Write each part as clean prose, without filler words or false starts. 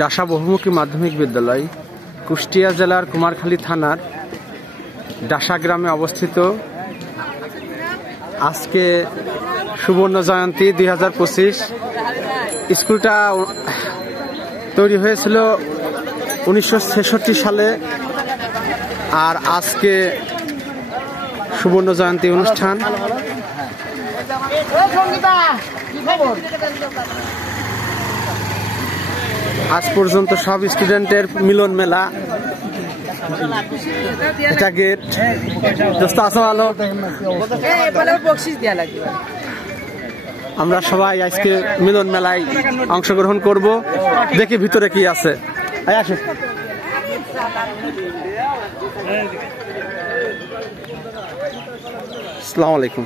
ডাসা বহুমুখী মাধ্যমিক বিদ্যালয় কুষ্টিয়া জেলার কুমারখালী থানার ডাসা গ্রামে অবস্থিত। আজকে সুবর্ণ জয়ন্তী 2025। স্কুলটা তৈরি হয়েছিল 1966 সালে, আর আজকে সুবর্ণ জয়ন্তী অনুষ্ঠান। আজ পর্যন্ত সব স্টুডেন্টের মিলন মেলা। এটা গেট। দোস্ত আসো ভালো। আমরা সবাই আজকে মিলন মেলায় অংশগ্রহণ করব। দেখি ভিতরে কি আছে। আসসালামু আলাইকুম।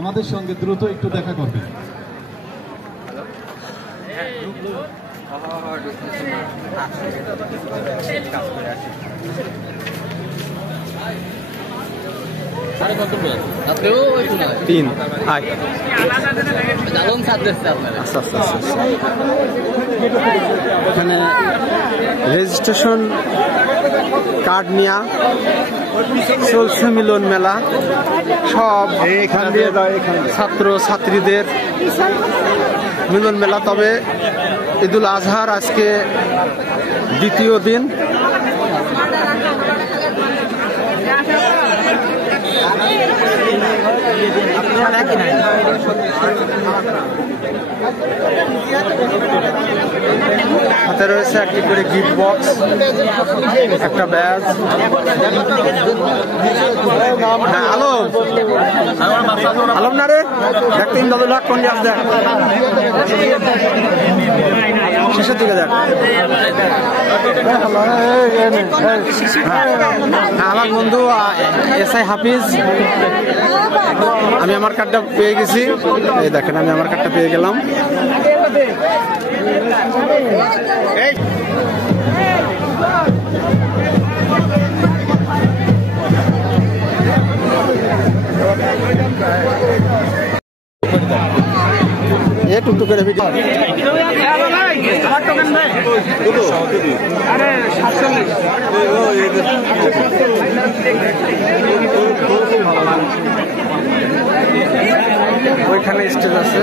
আমাদের সঙ্গে দ্রুত একটু দেখা করবে। এখানে রেজিস্ট্রেশন কার্ড নিয়ে চলছে মিলন মেলা। সব ছাত্র ছাত্রীদের মিলন মেলা। তবে ঈদুল আজহার আজকে দ্বিতীয় দিন। হাতে রয়েছে একটি করে গিফট বক্স, একটা ব্যাজ। আলম আলম না রে, দেখতে ইন্দাদুল্লাহ কোন যাস দেখ, শেষের দিকে দেখ। আমার বন্ধু এসআই হাফিজ। আমি আমার কার্ডটা পেয়ে গেছি। এই দেখেন, আমি আমার কার্ডটা পেয়ে গেলাম। টুকটুক করে ভিডিও। ওইখানে স্টেজ আছে।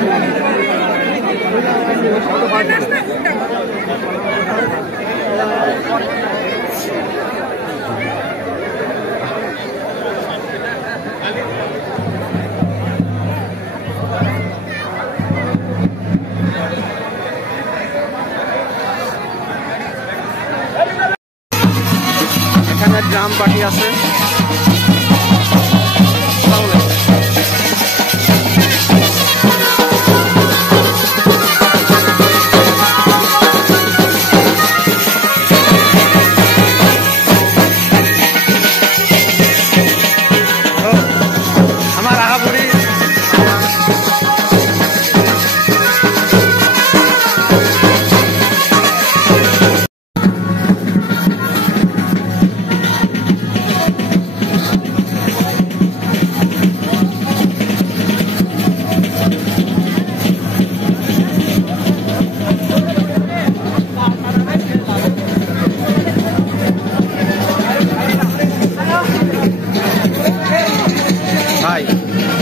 এখানে ড্রাম পার্টি আছে।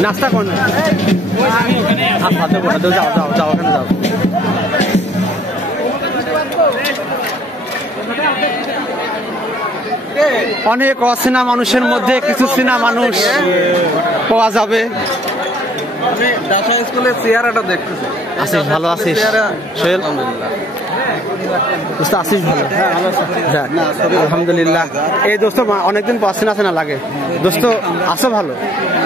নাস্তা কোন? যাও যাও যাও, ওখানে যাও। অনেক অচেনা মানুষের মধ্যে কিছু চেনা মানুষ পাওয়া যাবে। আমি ডাসা স্কুলের চেহারাটা দেখতেছি। আছিস ভালো আছিস? সোহেল আছিস ভালো? আলহামদুলিল্লাহ। এই দোস্ত অনেকদিন পর চেনা চেনা লাগে। দোস্ত আছো ভালো?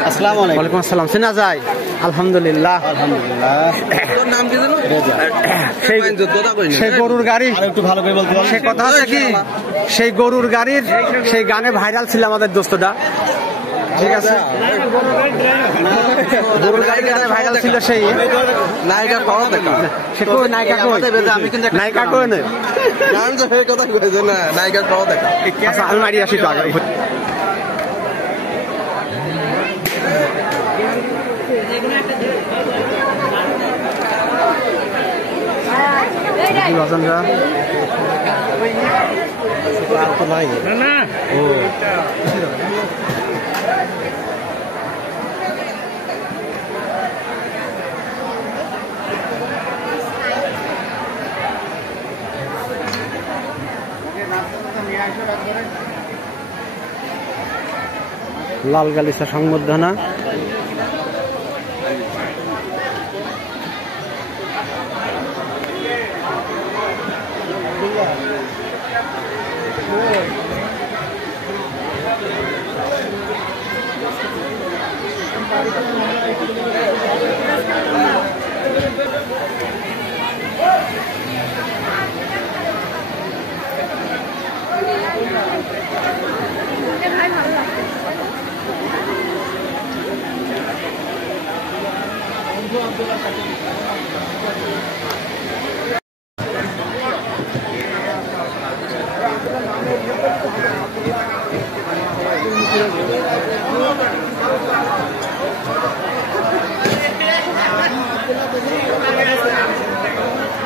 আসসালামু আলাইকুম। ওয়ালাইকুম আসসালাম। চেনা যায়? আলহামদুলিল্লাহ। তোর নাম কি জানো? সেই গরুর গাড়ি। একটু ভালো করে বলতে সে কথা হচ্ছে কি, সেই গরুর গাড়ির সেই গানে ভাইরাল ছিল আমাদের দোস্তটা। ঠিক আছে, গরুর গাড়ি গানে ভাইরাল ছিল। সেই নায়িকা করো দেখা, সে কই নায়িকা কই? আমি কিন্তু নায়িকা কই না, গান তো সেই কথা কইছে না, নায়িকা করো দেখা। আচ্ছা আমি মারি আসি তো আগে। মহাজনরা। লাল গালিচা সংবর্ধনা।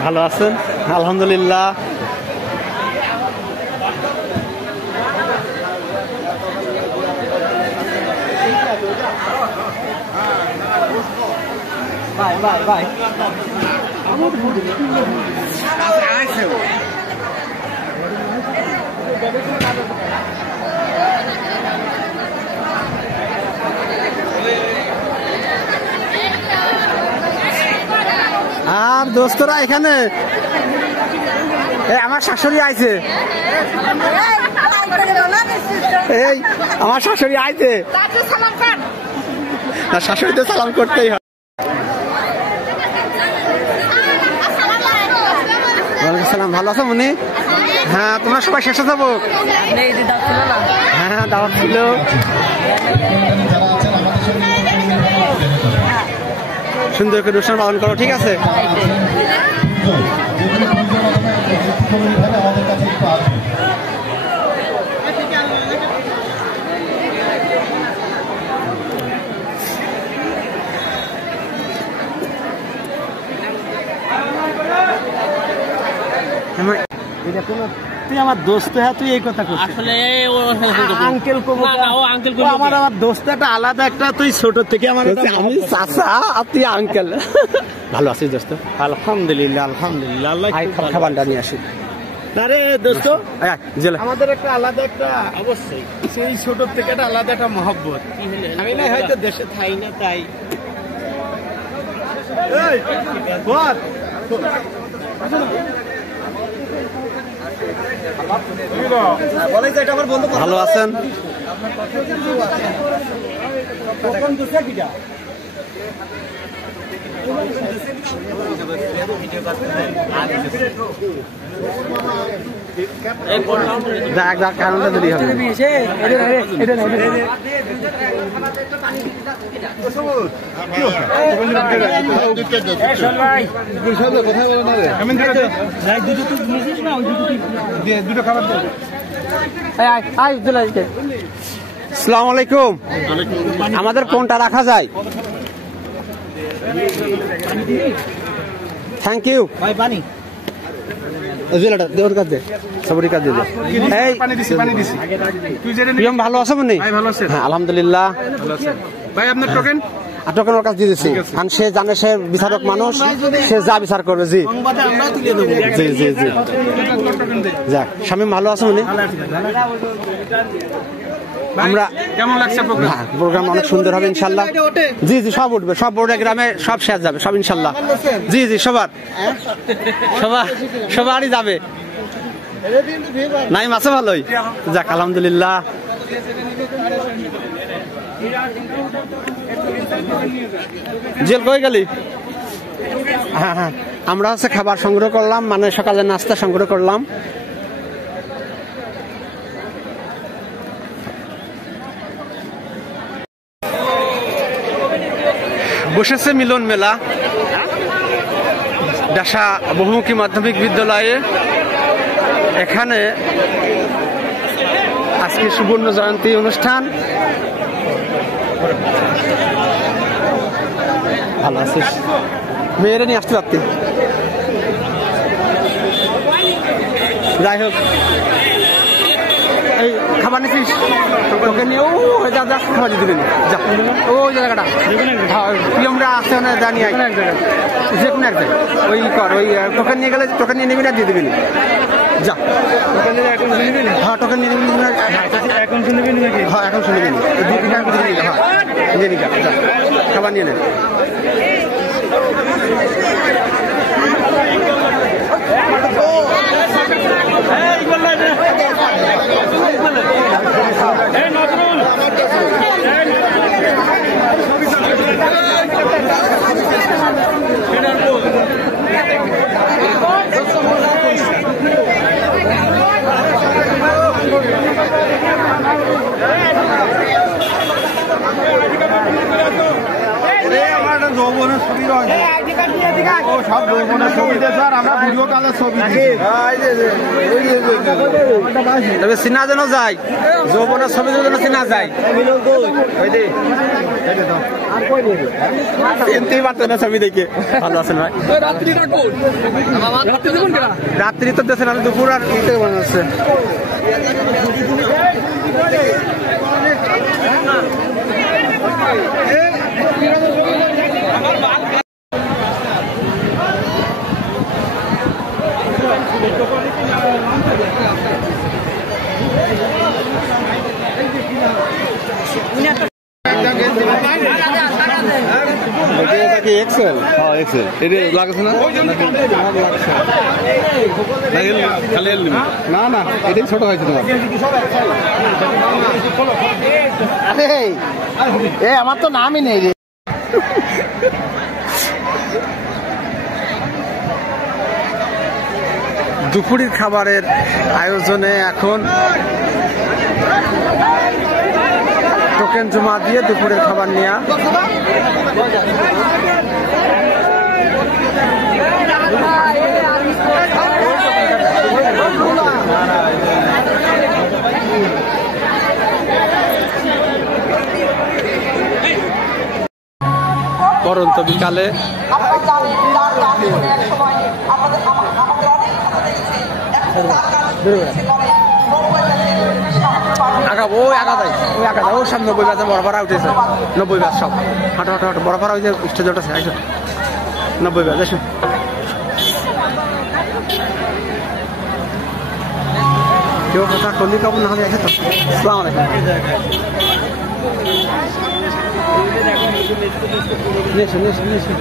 ভালো আছেন? আলহামদুলিল্লাহ। আর দোস্তরা এখানে আমার শাশুড়ি আইছে, এই আমার শাশুড়ি আইছে, শাশুড়িতে সালাম করতেই হয়। সালাম, ভালো আছো মনি? হ্যাঁ, তোমরা সবাই শেষে যাবো? হ্যাঁ, দাওয়াত ছিল। সুন্দর করে অনুষ্ঠান পালন করো, ঠিক আছে? তুই আমার দোস্ত, হ্যাঁ তুই এই কথা আসলে আঙ্কেল আমার দোস্ত একটা আলাদা একটা, তুই ছোট থেকে আমার আমি চাচা আর তুই আঙ্কেল। ভালো আছিস দোস্ত? আলহামদুলিল্লাহ আলহামদুলিল্লাহ। খাবারটা নিয়ে আসি। আরে দোস্ত, আমাদের একটা আলাদা একটা অবশ্যই সেই ছোট থেকে একটা আলাদা একটা মহব্বত। আমি না হয়তো দেশে থাই না তাই ভালো আছেন? কারণটা দেরি হবে। আসসালামু আলাইকুম। আমাদের কোনটা রাখা যায়? Thank you. পানি ভালো আছো মনে? আলহামদুলিল্লাহ। ভাই আপনার টোকেন? টোকেন ওর কাছে দিয়ে দিচ্ছি, কারণ সে জানে সে বিচারক মানুষ, সে যা বিচার করবে। জি জি জি জি। যাক, স্বামী ভালো আছো মনে? আমরা কেমন লাগছে প্রোগ্রাম? অনেক সুন্দর হবে ইনশাল্লাহ। জি জি, সব উঠবে, সব বোর্ডে গ্রামে সব শেষ যাবে, সব ইনশাল্লাহ। জি জি, সবারই যাবে। নাই মাছে ভালোই। যাক, আলহামদুলিল্লাহ। জেল কই গেলি? হ্যাঁ হ্যাঁ, আমরা হচ্ছে খাবার সংগ্রহ করলাম, মানে সকালে নাস্তা সংগ্রহ করলাম। বসেছে মিলন মেলা ডাসা বহুমুখী মাধ্যমিক বিদ্যালয়ে। এখানে আজকে সুবর্ণ জয়ন্তী অনুষ্ঠান। ভালো আছিস? মেয়েরা নিয়ে আসতে পারতি। যাই হোক এই খাবার নিছিস তোকে নিয়ে ও যা যা খাবার দিয়ে দিবেন যা ওই জায়গাটা পিএমটা আছে না জানি যে কোনো এক জায়গায় ওই কর ওই টোকেন নিয়ে গেলে টোকেন নিয়ে নিবি না দিয়ে দিবেন যা হ্যাঁ টোকেন নিয়ে নিবি এখন শুনে নিবি হ্যাঁ এখন শুনে নিবি 2-3 টাকা করে নিবি হ্যাঁ নিয়ে নিবি যা খাবার নিয়ে নেন যৌবনের ছবি রয়েছে সব যৌবনের ছবি দিয়েছে আর আমরা ভিডিও কালের ছবি তবে চিনা যেন যায় যৌবনের ছবি যেন চিনা যায় চিনতেই পারতেন না ছবি দেখে ভালো আছেন ভাই রাত্রি তো দেশেন আমি দুপুর আর বানাচ্ছে এক্সেল হ্যাঁ এক্সেল এটা লাগছে না না না এটাই ছোট হয়েছে তোমার আমার তো নামই নেই রে দুপুরের খাবারের আয়োজনে এখন টোকেন জমা দিয়ে দুপুরের খাবার নেওয়া পরন্ত বিকালে ওই আগা যায় ওই সব 90 ব্যাচে বড় ভাড়া উঠেছে 90 ব্যাচ সব হাঁটো হাঁটো হাঁটো বড় ভাড়া হয়েছে স্টেজ উঠেছে 90 ব্যাচ এসো কেউ কথা টলি কাপড় না হলে আছে তো আসসালামু আলাইকুম নেছো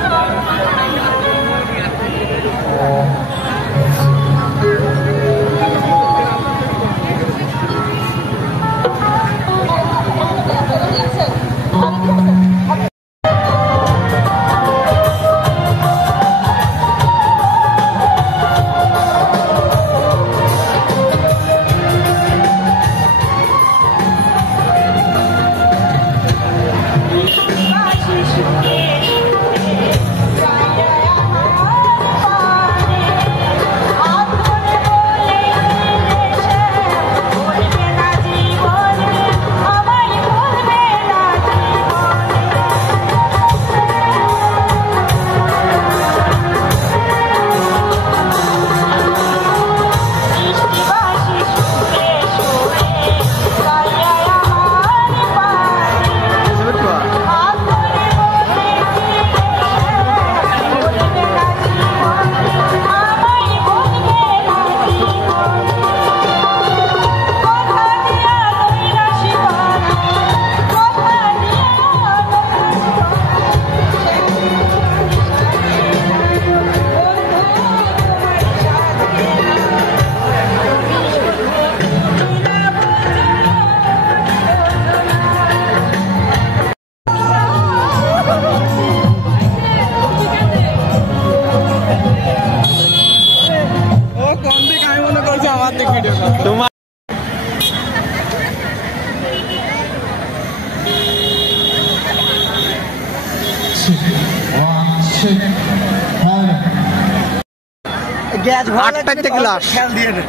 গ্যাস 8টা গ্লাস খেয়াল দিয়ে দে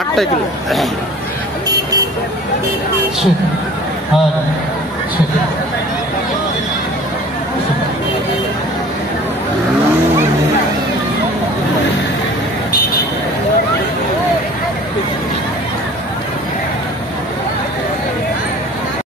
8টা কিলো হ্যাঁ